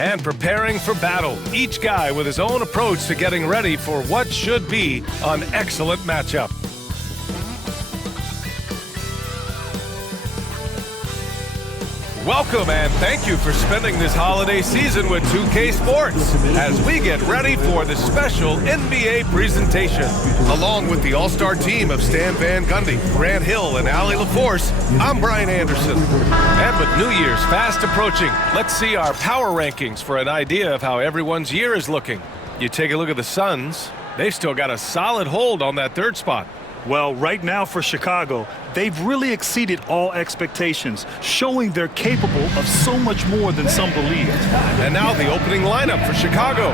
and preparing for battle. Each guy with his own approach to getting ready for what should be an excellent matchup. Welcome and thank you for spending this holiday season with 2K Sports as we get ready for the special NBA presentation. Along with the all-star team of Stan Van Gundy, Grant Hill, and Allie LaForce, I'm Brian Anderson. And with New Year's fast approaching, let's see our power rankings for an idea of how everyone's year is looking. You take a look at the Suns, they've still got a solid hold on that third spot. Well, right now for Chicago, they've really exceeded all expectations, showing they're capable of so much more than some believed. And now the opening lineup for Chicago.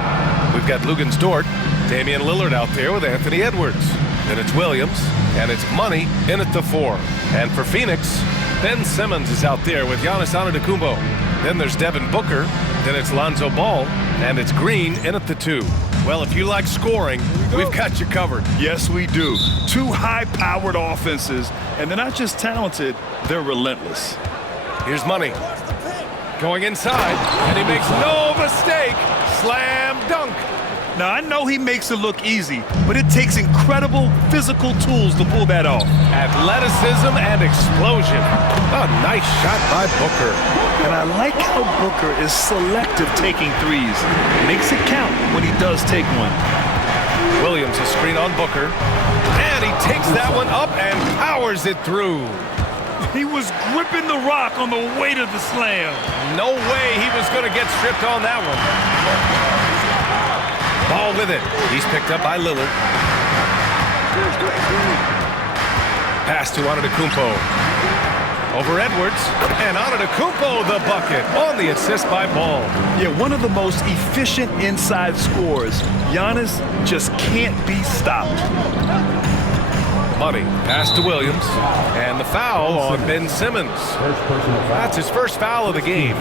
We've got Luguentz Dort, Damian Lillard out there with Anthony Edwards. Then it's Williams, and it's Money in at the 4. And for Phoenix, Ben Simmons is out there with Giannis Antetokounmpo. Then there's Devin Booker, then it's Lonzo Ball, and it's Green in at the 2. Well, if you like scoring, we've got you covered. Yes, we do. Two high-powered offenses, and they're not just talented, they're relentless. Here's Money. Going inside, and he makes no mistake. Slam dunk. Now, I know he makes it look easy, but it takes incredible physical tools to pull that off. Athleticism and explosion. A nice shot by Booker. And I like how Booker is selective taking threes. Makes it count when he does take one. Williams is screen on Booker. And he takes that one up and powers it through. He was gripping the rock on the way to the slam. No way he was going to get stripped on that one. Ball with it. He's picked up by Lillard. Pass to Antetokounmpo. Over Edwards. And Antetokounmpo the bucket on the assist by Ball. Yeah, one of the most efficient inside scorers. Giannis just can't be stopped. Money. Pass to Williams. And the foul on Ben Simmons. That's his first foul of the game.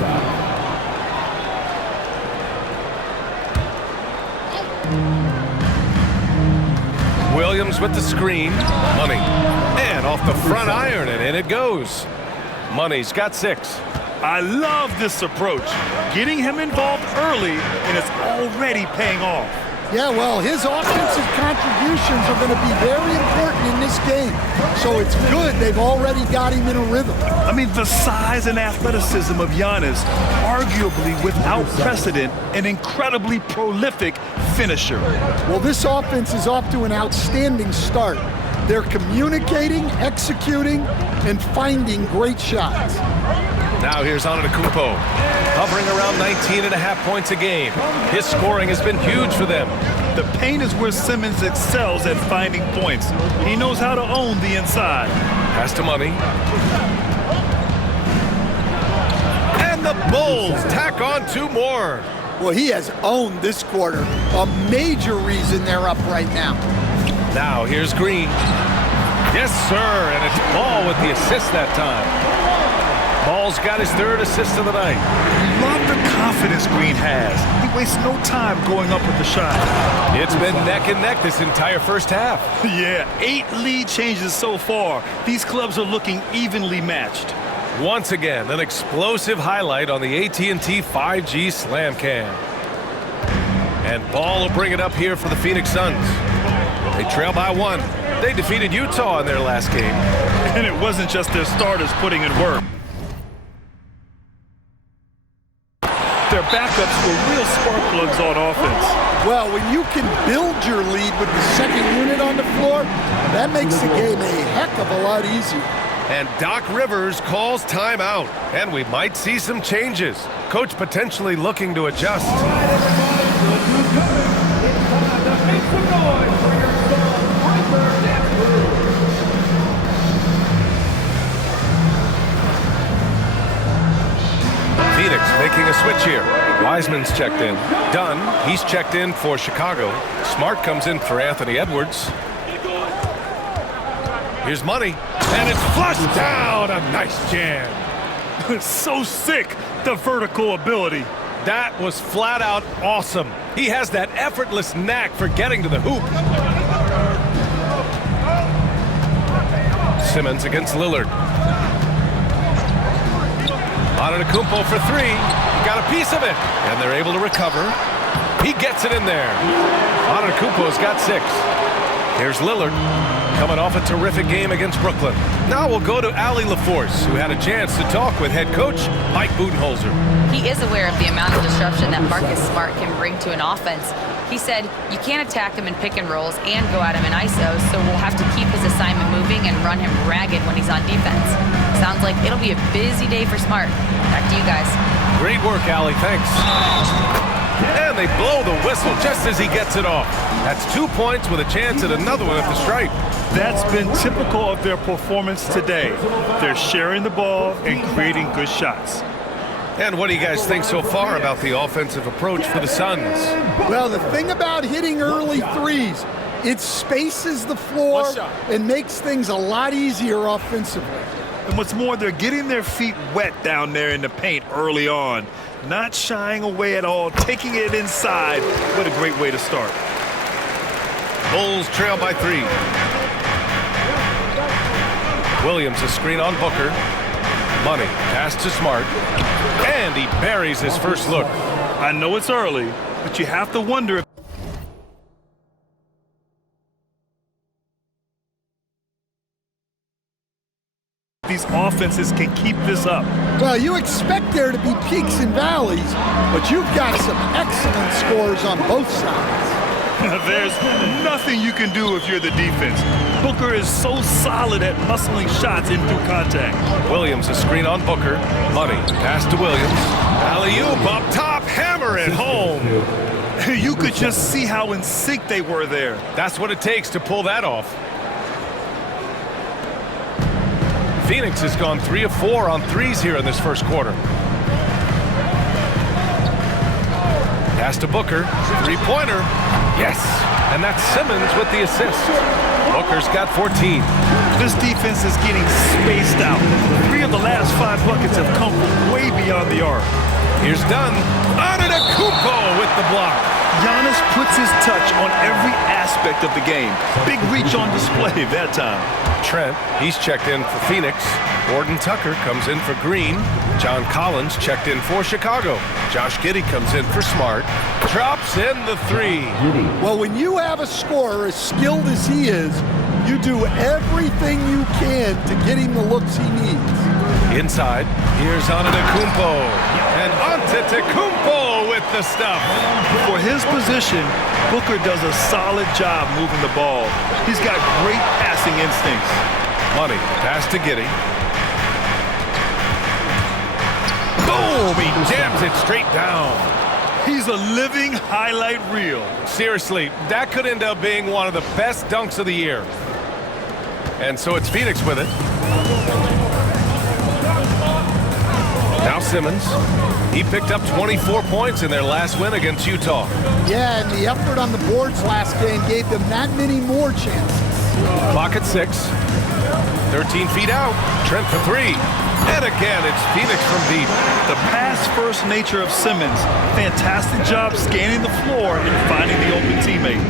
Williams with the screen. Money. And off the front iron, and in it goes. Money's got 6. I love this approach. Getting him involved early, and it's already paying off. Yeah, well, his offensive contributions are going to be very important in this game. So it's good they've already got him in a rhythm. I mean, the size and athleticism of Giannis, arguably without precedent, an incredibly prolific finisher. Well, this offense is off to an outstanding start. They're communicating, executing, and finding great shots. Now here's Antetokounmpo, hovering around 19.5 points a game. His scoring has been huge for them. The paint is where Simmons excels at finding points. He knows how to own the inside. Pass to Money. And the Bulls tack on 2 more. Well, he has owned this quarter. A major reason they're up right now. Now here's Green. Yes, sir, and it's Ball with the assist that time. Ball's got his 3rd assist of the night. Love the confidence Green has. He wastes no time going up with the shot. It's been neck and neck this entire first half. Yeah, 8 lead changes so far. These clubs are looking evenly matched. Once again, an explosive highlight on the AT&T 5G Slam Cam. And Ball will bring it up here for the Phoenix Suns. They trail by 1. They defeated Utah in their last game. And it wasn't just their starters putting in work. Their backups were real spark plugs on offense. Well, when you can build your lead with the second unit on the floor, that makes the game a heck of a lot easier. And Doc Rivers calls timeout, and we might see some changes. Coach potentially looking to adjust. All right, everybody, good. It's time to make some noise for your star Piper Andrews. Phoenix making a switch here. Wiseman's checked in. Dunn, he's checked in for Chicago. Smart comes in for Anthony Edwards. Here's Money, and it's flushed down. A nice jam. It's so sick, the vertical ability. That was flat out awesome. He has that effortless knack for getting to the hoop. Simmons against Lillard. Antetokounmpo for 3. got a piece of it, and they're able to recover. He gets it in there. Antetokounmpo's got 6. Here's Lillard, coming off a terrific game against Brooklyn. Now we'll go to Allie LaForce, who had a chance to talk with head coach Mike Budenholzer. He is aware of the amount of disruption that Marcus Smart can bring to an offense. He said, you can't attack him in pick and rolls and go at him in ISO, so we'll have to keep his assignment moving and run him ragged when he's on defense. Sounds like it'll be a busy day for Smart. Back to you guys. Great work, Allie. Thanks. And they blow the whistle just as he gets it off. That's 2 points with a chance at another one at the stripe. That's been typical of their performance today. They're sharing the ball and creating good shots. And what do you guys think so far about the offensive approach for the Suns? Well, the thing about hitting early threes, it spaces the floor and makes things a lot easier offensively. And what's more, they're getting their feet wet down there in the paint early on. Not shying away at all, taking it inside. What a great way to start. Bulls trail by 3. Williams a screen on Booker. Money, pass to Smart. And he buries his first look. I know it's early, but you have to wonder if these offenses can keep this up. Well, you expect there to be peaks and valleys, but you've got some excellent scores on both sides. There's nothing you can do if you're the defense. Booker is so solid at muscling shots in through contact. Williams a screen on Booker. Money, pass to Williams. Alley-oop up top, hammer it home. You could just see how in sync they were there. That's what it takes to pull that off. Phoenix has gone 3 of 4 on threes here in this first quarter. Pass to Booker, 3-pointer. Yes, and that's Simmons with the assist. Booker's got 14. This defense is getting spaced out. 3 of the last 5 buckets have come from way beyond the arc. Here's Dunn. Antetokounmpo with the block. Giannis puts his touch on every aspect of the game. Big reach on display that time. Trent, he's checked in for Phoenix. Gordon Tucker comes in for Green. John Collins checked in for Chicago. Josh Giddey comes in for Smart. Drops in the 3. Well, when you have a scorer as skilled as he is, you do everything you can to get him the looks he needs. Inside, here's Antetokounmpo. And Antetokounmpo with the stuff. For his position, Booker does a solid job moving the ball. He's got great passing instincts. Money, pass to Giddey. Boom, he jams it straight down. He's a living highlight reel. Seriously, that could end up being one of the best dunks of the year. And so it's Phoenix with it. Now Simmons. He picked up 24 points in their last win against Utah. Yeah, and the effort on the boards last game gave them that many more chances. Clock at 6. 13 feet out. Trent for 3. And again, it's Phoenix from deep. The pass-first nature of Simmons. Fantastic job scanning the floor and finding the open teammate.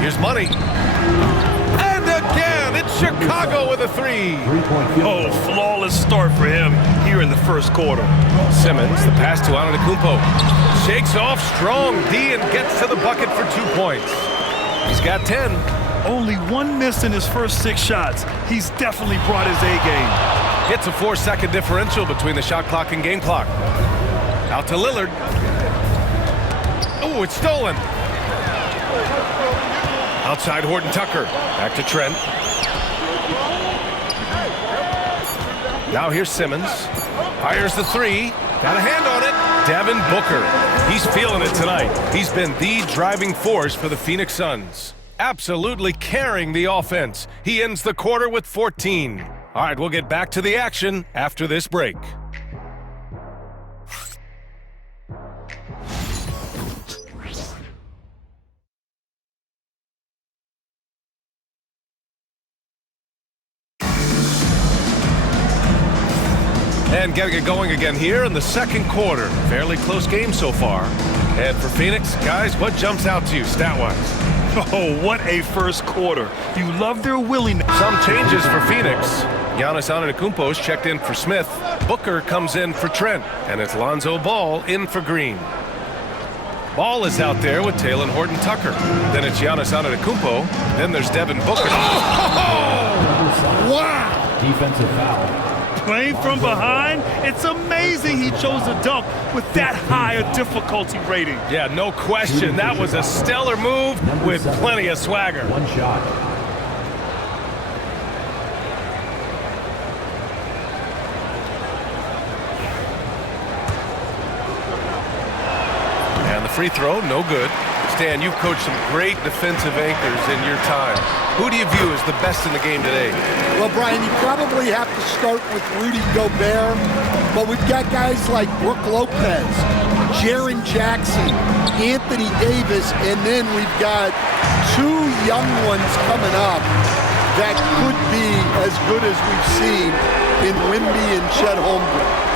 Here's Money. And again, it's Chicago with a 3. Oh, flawless start for him here in the first quarter. Simmons, the pass to Antetokounmpo. Shakes off strong D and gets to the bucket for 2 points. He's got 10. Only 1 miss in his first 6 shots. He's definitely brought his A game. It's a 4-second differential between the shot clock and game clock. Out to Lillard. Oh, it's stolen. Outside Horton Tucker. Back to Trent. Now here's Simmons. Fires the 3. Got a hand on it. Devin Booker. He's feeling it tonight. He's been the driving force for the Phoenix Suns. Absolutely carrying the offense. He ends the quarter with 14. All right, we'll get back to the action after this break. And getting it going again here in the second quarter. Fairly close game so far. And for Phoenix, guys, what jumps out to you stat-wise? Oh, what a first quarter. You love their willingness. Some changes for Phoenix. Giannis Antetokounmpo checked in for Smith. Booker comes in for Trent, and it's Lonzo Ball in for Green. Ball is out there with Talen Horton-Tucker. Then it's Giannis Antetokounmpo. Then there's Devin Booker. Wow! Defensive foul. Playing from behind, it's amazing he chose to dunk with that high a difficulty rating. Yeah, no question. That was a stellar move with plenty of swagger. One shot. And the free throw, no good. Stan, you've coached some great defensive anchors in your time. Who do you view as the best in the game today? Well, Brian, you probably have to start with Rudy Gobert, but we've got guys like Brook Lopez, Jaren Jackson, Anthony Davis, and then we've got two young ones coming up that could be as good as we've seen in Wemby and Chet Holmgren.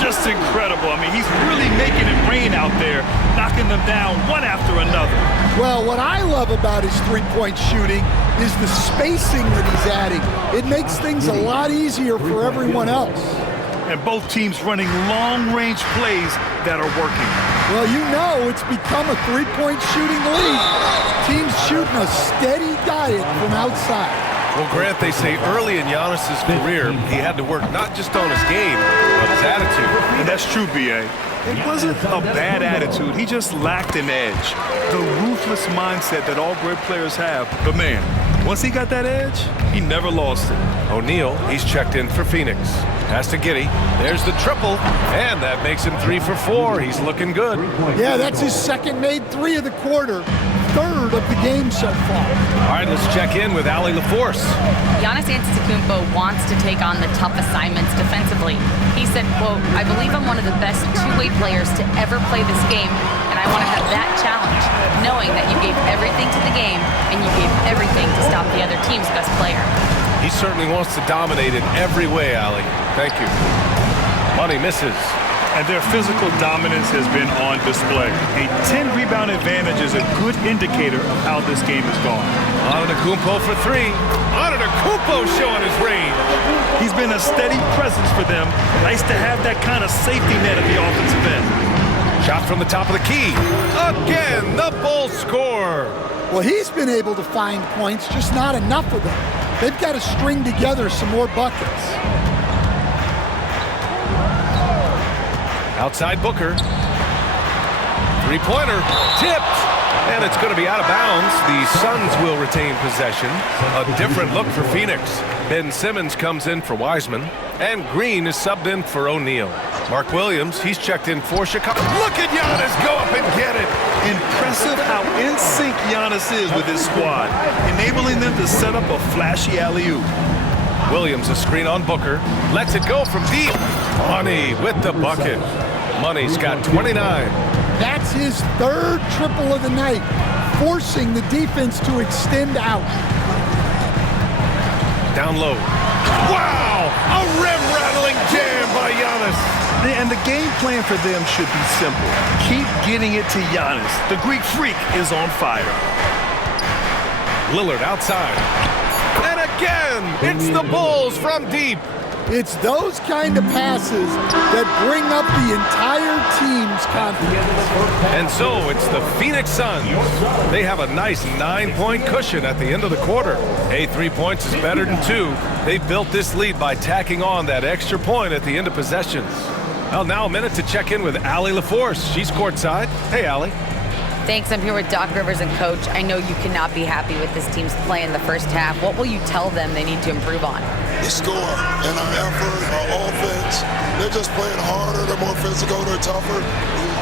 Just incredible. I mean, he's really making it rain out there, knocking them down one after another. Well, what I love about his three-point shooting is the spacing that he's adding. It makes things a lot easier for everyone else. And both teams running long-range plays that are working. Well, you know it's become a three-point shooting league. Teams shooting a steady diet from outside. Well, Grant, they say early in Giannis' career, he had to work not just on his game, but his attitude. And that's true, B.A. It wasn't a bad attitude. He just lacked an edge. The ruthless mindset that all great players have. But, man, once he got that edge, he never lost it. O'Neal, he's checked in for Phoenix. Pass to Giddey. There's the triple, and that makes him 3 for 4. He's looking good. Yeah, that's his second made three of the quarter. Third of the game so far. All right, let's check in with Allie LaForce. Giannis Antetokounmpo wants to take on the tough assignments defensively. He said, quote, "I believe I'm one of the best two-way players to ever play this game, and I want to have that challenge, knowing that you gave everything to the game and you gave everything to stop the other team's best player." He certainly wants to dominate in every way, Allie. Thank you. Money misses. And their physical dominance has been on display. A 10-rebound advantage is a good indicator of how this game has gone. Antetokounmpo for 3. Antetokounmpo showing his range. He's been a steady presence for them. Nice to have that kind of safety net at the offensive end. Shot from the top of the key. Again, the Bulls score. Well, he's been able to find points, just not enough of them. They've got to string together some more buckets. Outside Booker. Three-pointer. Tipped. And it's going to be out of bounds. The Suns will retain possession. A different look for Phoenix. Ben Simmons comes in for Wiseman. And Green is subbed in for O'Neal. Mark Williams, he's checked in for Chicago. Look at Giannis go up and get it. Impressive how in sync Giannis is with his squad, enabling them to set up a flashy alley-oop. Williams a screen on Booker. Lets it go from deep. Money with the bucket. Money's got 29. That's his third triple of the night, forcing the defense to extend out. Down low. Wow! A rim-rattling jam by Giannis. And the game plan for them should be simple. Keep getting it to Giannis. The Greek freak is on fire. Lillard outside. And again, it's the Bulls from deep. It's those kind of passes that bring up the entire team's confidence. And so it's the Phoenix Suns. They have a nice 9-point cushion at the end of the quarter. 3 points is better than 2. They built this lead by tacking on that extra point at the end of possessions. Well, now a minute to check in with Allie LaForce. She's courtside. Hey, Allie. Thanks. I'm here with Doc Rivers and Coach. I know you cannot be happy with this team's play in the first half. What will you tell them they need to improve on? The score and our effort, our offense. They're just playing harder. They're more physical. They're tougher.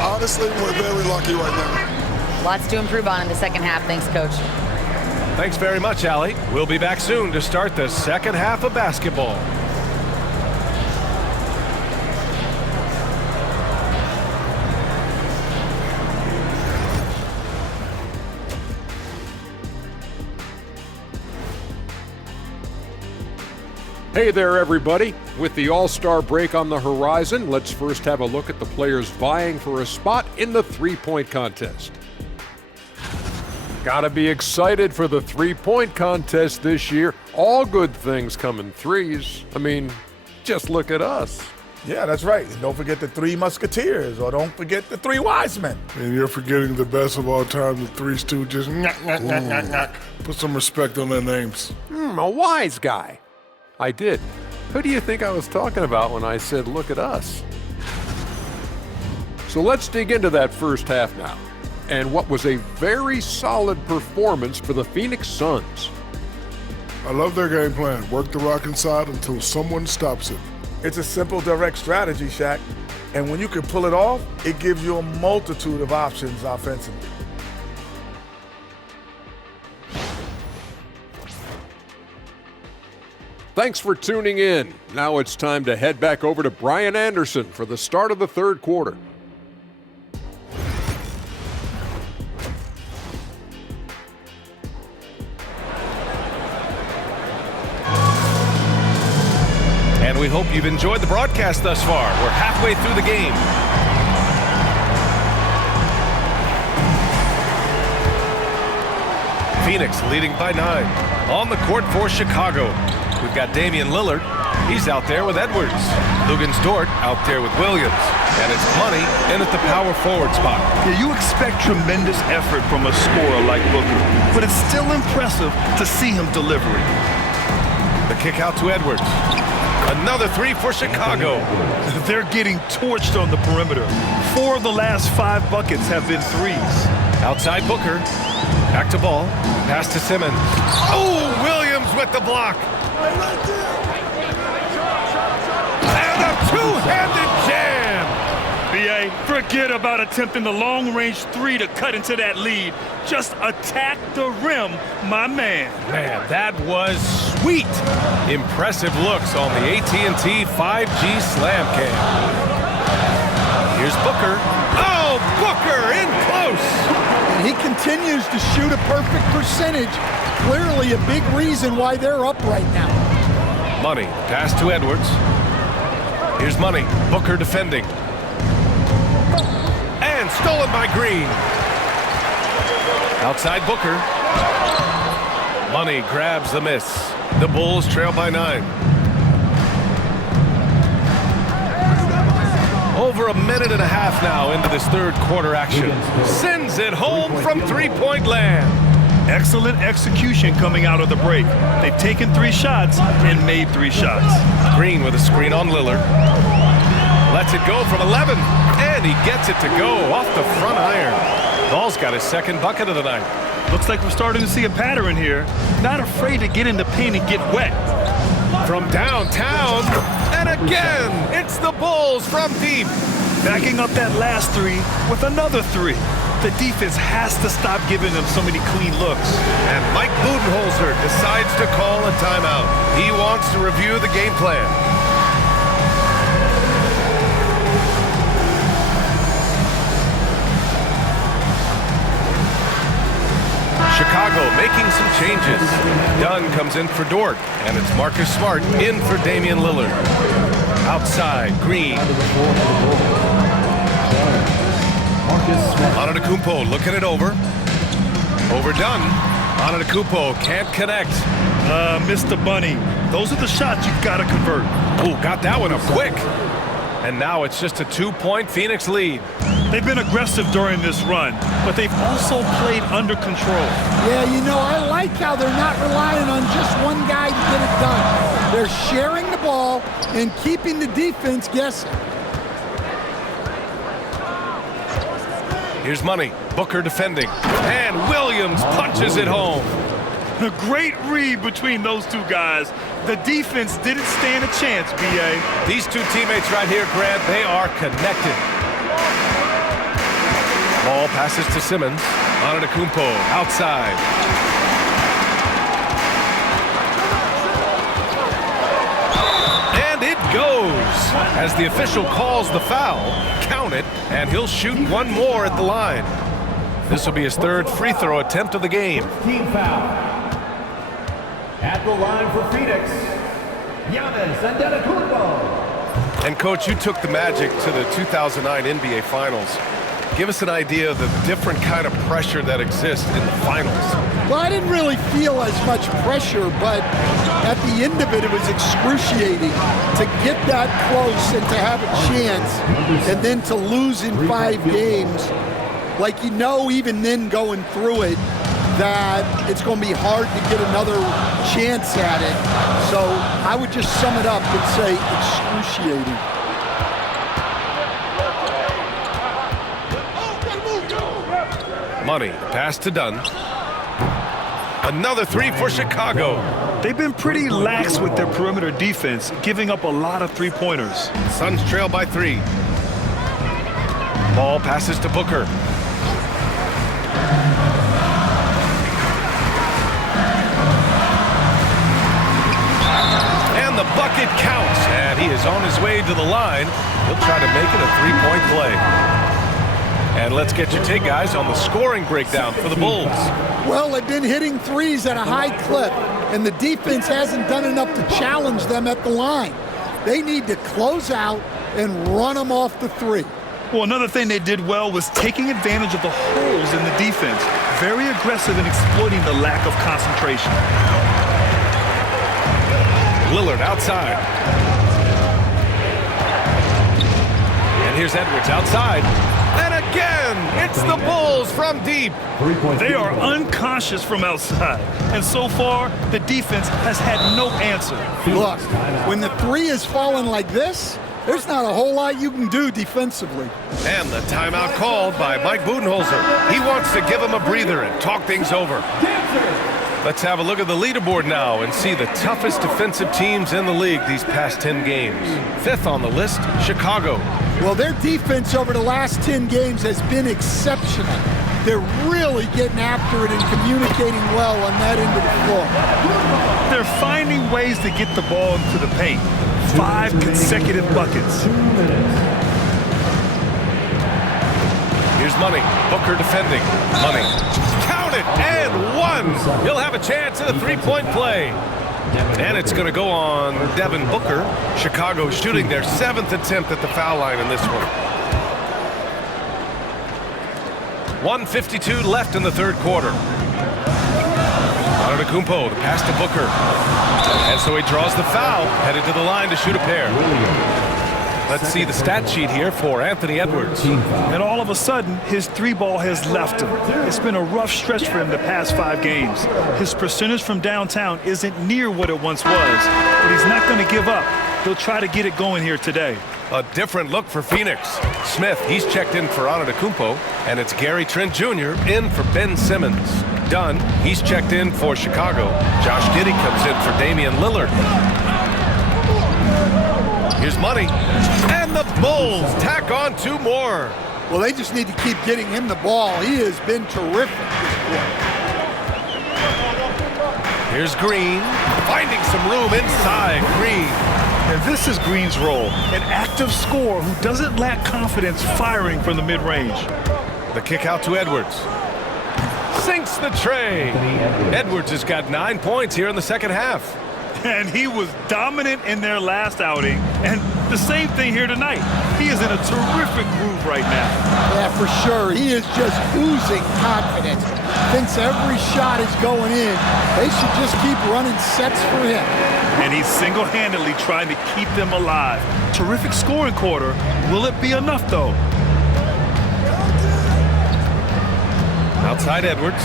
Honestly, we're very lucky right now. Lots to improve on in the second half. Thanks, Coach. Thanks very much, Allie. We'll be back soon to start the second half of basketball. Hey there, everybody. With the All-Star break on the horizon, let's first have a look at the players vying for a spot in the three-point contest. Gotta be excited for the three-point contest this year. All good things come in threes. I mean, just look at us. Yeah, that's right. And don't forget the Three Musketeers, or don't forget the Three Wise Men. And you're forgetting the best of all time, the Three Stooges. Put some respect on their names. A wise guy. I did. Who do you think I was talking about when I said, look at us? So let's dig into that first half now, and what was a very solid performance for the Phoenix Suns. I love their game plan. Work the rock inside until someone stops it. It's a simple, direct strategy, Shaq. And when you can pull it off, it gives you a multitude of options offensively. Thanks for tuning in. Now it's time to head back over to Brian Anderson for the start of the third quarter. And we hope you've enjoyed the broadcast thus far. We're halfway through the game. Phoenix leading by 9. On the court for Chicago, we've got Damian Lillard. He's out there with Edwards. Lugens Dort out there with Williams. And it's Money in at the power forward spot. Yeah, you expect tremendous effort from a scorer like Booker, but it's still impressive to see him delivering. The kick out to Edwards. Another three for Chicago. They're getting torched on the perimeter. 4 of the last 5 buckets have been threes. Outside Booker. Back to ball. Pass to Simmons. Oh, Williams with the block. And a two-handed jam. B.A., forget about attempting the long-range 3 to cut into that lead. Just attack the rim, my man. Man, that was sweet. Impressive looks on the AT&T 5G Slam Cam. Here's Booker. Oh, Booker in close. And he continues to shoot a perfect percentage. Clearly a big reason why they're up right now. Money, pass to Edwards. Here's Money. Booker defending. And stolen by Green. Outside Booker. Money grabs the miss. The Bulls trail by 9. Over a minute and a half now into this third quarter action. Sends it home from three-point land. Excellent execution coming out of the break. They've taken 3 shots and made 3 shots. Green with a screen on Lillard. Lets it go from 11. And he gets it to go off the front iron. Ball's got his second bucket of the night. Looks like we're starting to see a pattern here. Not afraid to get in the paint and get wet. From downtown, and again, it's the Bulls from deep. Backing up that last 3 with another 3. The defense has to stop giving them so many clean looks. And Mike Budenholzer decides to call a timeout. He wants to review the game plan. Chicago making some changes. Dunn comes in for Dort, and it's Marcus Smart in for Damian Lillard. Outside, Green. Antetokounmpo looking it over. Overdone. Antetokounmpo can't connect. Mr. Bunny, those are the shots you've got to convert. Ooh, got that one up quick. And now it's just a 2-point Phoenix lead. They've been aggressive during this run, but they've also played under control. Yeah, you know, I like how they're not relying on just one guy to get it done. They're sharing the ball and keeping the defense guessing. Here's Money. Booker defending. And Williams punches it home. A great read between those 2 guys. The defense didn't stand a chance, B.A. These 2 teammates right here, Grant, they are connected. Ball passes to Simmons. Antetokounmpo outside. And it goes. As the official calls the foul, count it, and he'll shoot one more at the line. This will be his 3rd free throw attempt of the game. Team foul. At the line for Phoenix, Giannis Antetokounmpo. And, Coach, you took the Magic to the 2009 NBA Finals. Give us an idea of the different kind of pressure that exists in the finals. Well, I didn't really feel as much pressure, but at the end of it, it was excruciating to get that close and to have a chance and then to lose in 5 games. Like, even then going through it, that it's going to be hard to get another chance at it. So I would just sum it up and say excruciating. Money, pass to Dunn. Another 3 for Chicago. They've been pretty lax with their perimeter defense, giving up a lot of three-pointers. Suns trail by 3. Ball passes to Booker. And the bucket counts, and he is on his way to the line. He'll try to make it a 3-point play. And let's get your take, guys, on the scoring breakdown for the Bulls. Well, they've been hitting threes at a high clip, and the defense hasn't done enough to challenge them at the line. They need to close out and run them off the three. Well, another thing they did well was taking advantage of the holes in the defense. Very aggressive in exploiting the lack of concentration. Lillard outside. And here's Edwards outside. And again, it's the Bulls from deep. They are unconscious from outside. And so far, the defense has had no answer. Look, when the three is falling like this, there's not a whole lot you can do defensively. And the timeout called by Mike Budenholzer. He wants to give him a breather and talk things over. Let's have a look at the leaderboard now and see the toughest defensive teams in the league these past 10 games. 5th on the list, Chicago. Well, their defense over the last 10 games has been exceptional. They're really getting after it and communicating well on that end of the floor. They're finding ways to get the ball into the paint. 5 consecutive buckets. Here's Money. Booker defending. Money. Count it, and 1. He'll have a chance at a 3-point play. And it's going to go on Devin Booker. Chicago shooting their 7th attempt at the foul line in this one. 1:52 left in the third quarter. Antetokounmpo, the pass to Booker. And so he draws the foul, headed to the line to shoot a pair. Let's see the stat sheet here for Anthony Edwards. And all of a sudden, his 3-ball has left him. It's been a rough stretch for him the past 5 games. His percentage from downtown isn't near what it once was, but he's not going to give up. He'll try to get it going here today. A different look for Phoenix. Smith, he's checked in for Antetokounmpo, and it's Gary Trent Jr. in for Ben Simmons. Dunn, he's checked in for Chicago. Josh Giddey comes in for Damian Lillard. Here's Money. And the Bulls tack on 2 more. Well, they just need to keep getting him the ball. He has been terrific this quarter. Here's Green. Finding some room inside. Green. And this is Green's role. An active scorer who doesn't lack confidence firing from the mid-range. The kick out to Edwards. Sinks the tray. Edwards has got 9 points here in the second half. And he was dominant in their last outing, and the same thing here tonight. He is in a terrific groove right now. Yeah, for sure. He is just oozing confidence. Thinks every shot is going in. They should just keep running sets for him. And he's single-handedly trying to keep them alive. Terrific scoring quarter. Will it be enough, though? Outside Edwards.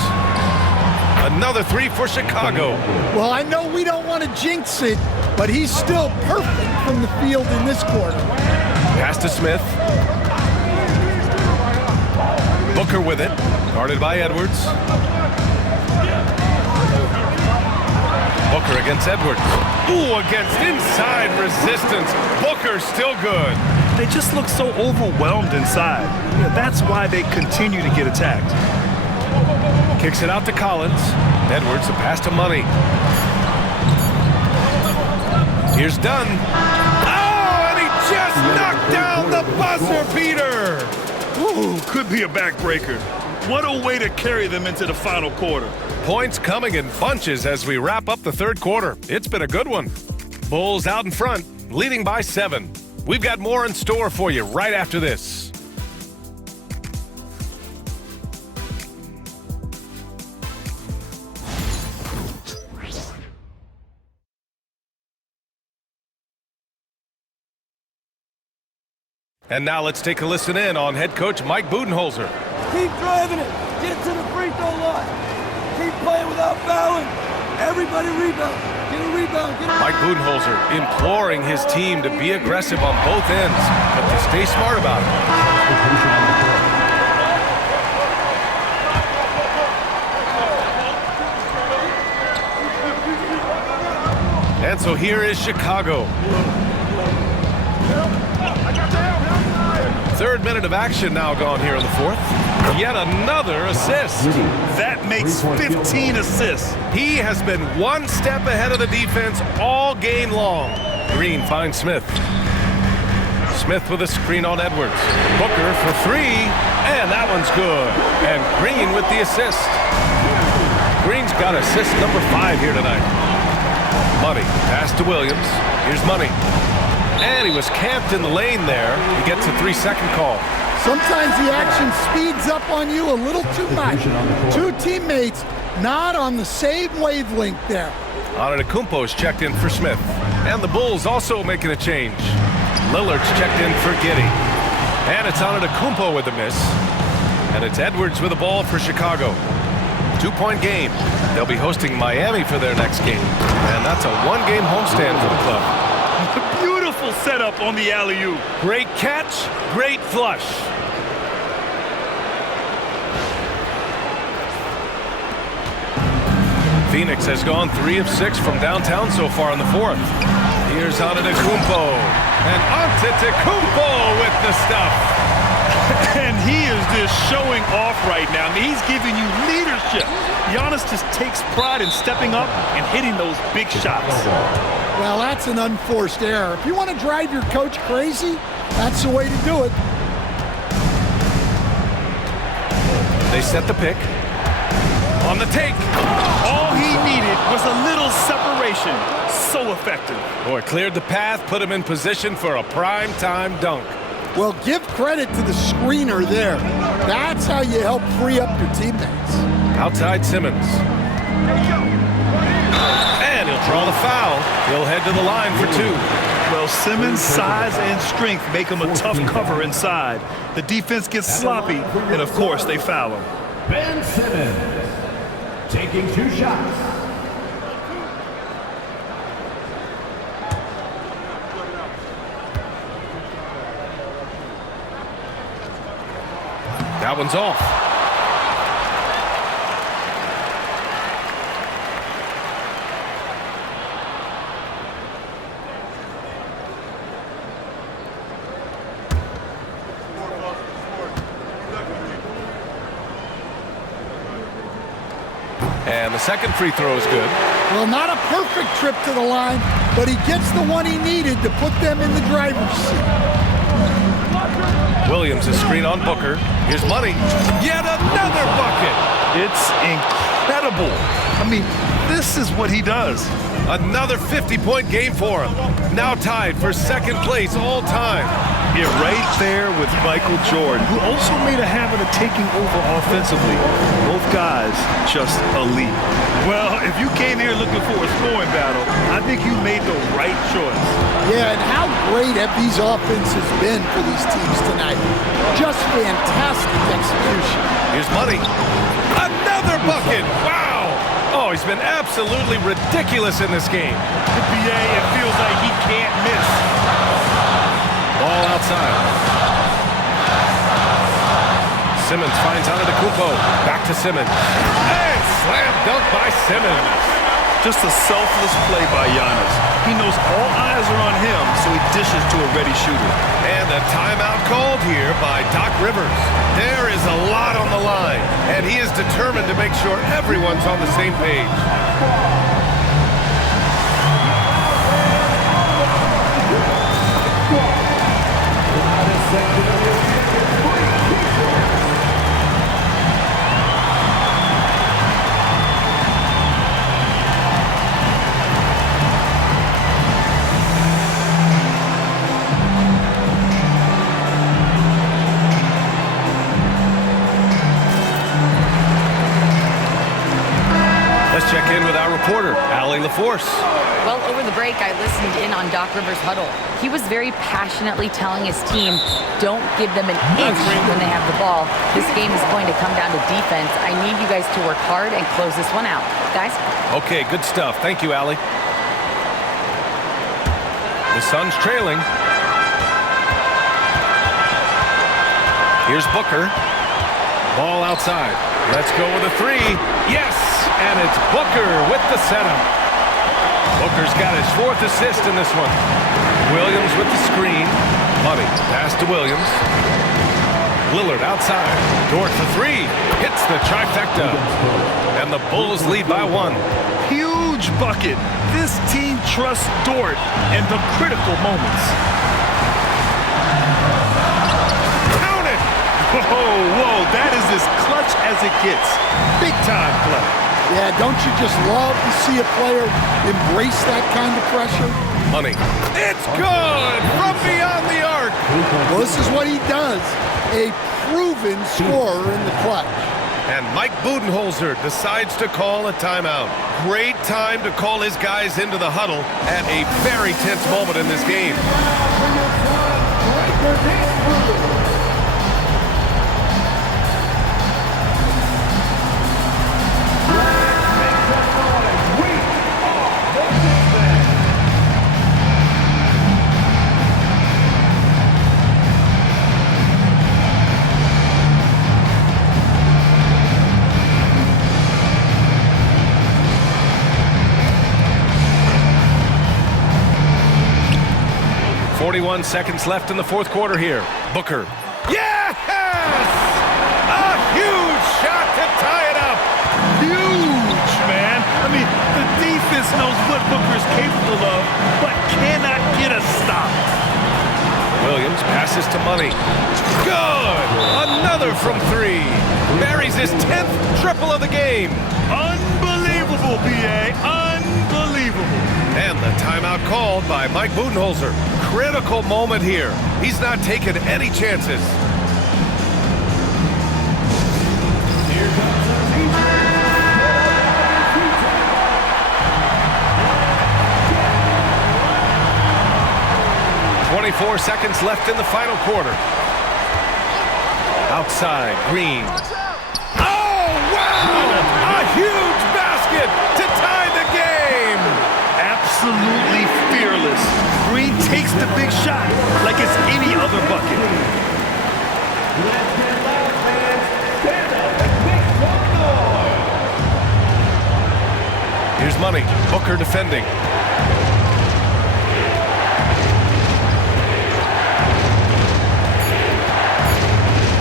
Another 3 for Chicago. Well, I know we don't want to jinx it, but he's still perfect from the field in this quarter. Pass to Smith. Booker with it. Guarded by Edwards. Booker against Edwards. Ooh, against inside resistance. Booker still good. They just look so overwhelmed inside. That's why they continue to get attacked. Kicks it out to Collins. Edwards, the pass to Money. Here's Dunn. Oh, and he just knocked down the buzzer beater. Ooh, could be a backbreaker. What a way to carry them into the final quarter. Points coming in bunches as we wrap up the third quarter. It's been a good one. Bulls out in front, leading by 7. We've got more in store for you right after this. And now let's take a listen in on head coach Mike Budenholzer. Keep driving it. Get to the free throw line. Keep playing without fouling. Everybody rebound. Get a rebound. Mike Budenholzer imploring his team to be aggressive on both ends, but to stay smart about it. And so here is Chicago. Third minute of action now gone here in the fourth. Yet another assist. That makes 15 assists. He has been one step ahead of the defense all game long. Green finds Smith. Smith with a screen on Edwards. Booker for three, and that one's good. And Green with the assist. Green's got assist number 5 here tonight. Money, pass to Williams. Here's Money. And he was camped in the lane there. He gets a 3-second call. Sometimes the action speeds up on you a little too much. Two teammates not on the same wavelength there. Antetokounmpo's checked in for Smith. And the Bulls also making a change. Lillard's checked in for Giddey. And it's Antetokounmpo with a miss. And it's Edwards with the ball for Chicago. 2-point game. They'll be hosting Miami for their next game. And that's a 1-game homestand for the club. Beautiful setup on the alley-oop. Great catch, great flush. Phoenix has gone 3 of 6 from downtown so far in the fourth. Here's Antetokounmpo. And Antetokounmpo with the stuff. And he is just showing off right now. I mean, he's giving you leadership. Giannis just takes pride in stepping up and hitting those big shots. Well, that's an unforced error. If you want to drive your coach crazy, that's the way to do it. They set the pick. On the take. All he needed was a little separation. So effective. Boy, cleared the path, put him in position for a prime-time dunk. Well, give credit to the screener there. That's how you help free up your teammates. Outside Simmons. And he'll draw the foul. He'll head to the line for 2. Well, Simmons' size and strength make him a tough cover inside. The defense gets sloppy, and of course, they foul him. Ben Simmons taking 2 shots. That one's off. And the second free throw is good. Well, not a perfect trip to the line, but he gets the one he needed to put them in the driver's seat. Williams is screen on Booker. Here's Money. Yet another bucket. It's incredible. I mean, this is what he does. Another 50-point game for him. Now tied for second place all time. Yeah, right there with Michael Jordan, who also made a habit of taking over offensively. Both guys just elite. Well, if you came here looking for a scoring battle, I think you made the right choice. Yeah, and how great have these offenses been for these teams tonight? Just fantastic execution. Here's Money. Another bucket. Wow. Oh, he's been absolutely ridiculous in this game. NBA, it feels like he can't miss. Ball outside. Simmons finds Antetokounmpo. Back to Simmons. And slam dunk by Simmons. Just a selfless play by Giannis. He knows all eyes are on him, so he dishes to a ready shooter. And a timeout called here by Doc Rivers. There is a lot on the line, and he is determined to make sure everyone's on the same page. Let's check in with our reporter, Allie Allie LaForce. Well, over the break, I listened in on Doc Rivers' huddle. He was very passionately telling his team, don't give them an inch when they have the ball. This game is going to come down to defense. I need you guys to work hard and close this one out. Guys? Okay, good stuff. Thank you, Allie. The Suns trailing. Here's Booker. Ball outside. Let's go with a three. Yes! And it's Booker with the setup. Booker's got his 4th assist in this one. Williams with the screen. Money. Pass to Williams. Lillard outside. Dort for three. Hits the trifecta. And the Bulls lead by 1. Huge bucket. This team trusts Dort in the critical moments. Count it! Whoa, that is as clutch as it gets. Big time play. Yeah, don't you just love to see a player embrace that kind of pressure? Money. It's good from beyond the arc. Well, this is what he does. A proven scorer in the clutch. And Mike Budenholzer decides to call a timeout. Great time to call his guys into the huddle at a very tense moment in this game. Seconds left in the 4th quarter here. Booker. Yes! A huge shot to tie it up. Huge, man. I mean, the defense knows what Booker's capable of, but cannot get a stop. Williams passes to Money. Good! Another from 3. Buries his 10th triple of the game. Unbelievable, B.A. Unbelievable. And the timeout called by Mike Budenholzer. Critical moment here. He's not taking any chances. Here comes our teacher. 24 seconds left in the final quarter. Outside, Green. Oh, wow! A huge basket to tie the game! Absolutely fearless. Green takes the big shot like it's any other bucket. Let's get loud, fans. Stand up and make some noise. Here's Money. Booker defending.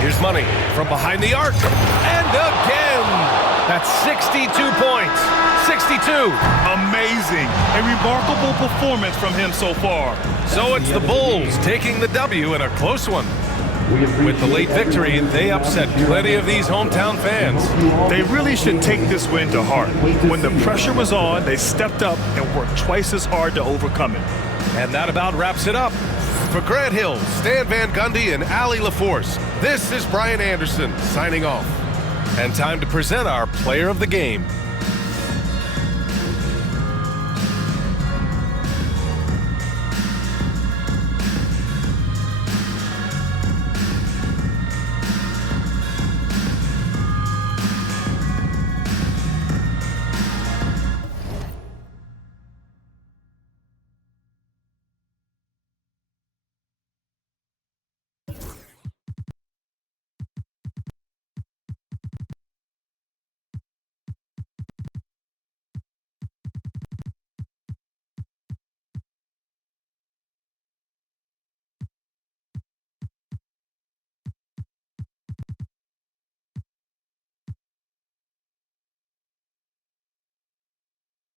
Here's Money from behind the arc. And again! That's 62 points. 62. Amazing. A remarkable performance from him so far. So it's the Bulls taking the W in a close one. With the late victory, they upset plenty of these hometown fans. They really should take this win to heart. When the pressure was on, they stepped up and worked twice as hard to overcome it. And that about wraps it up. For Grant Hill, Stan Van Gundy, and Allie LaForce, this is Brian Anderson signing off. And time to present our player of the game.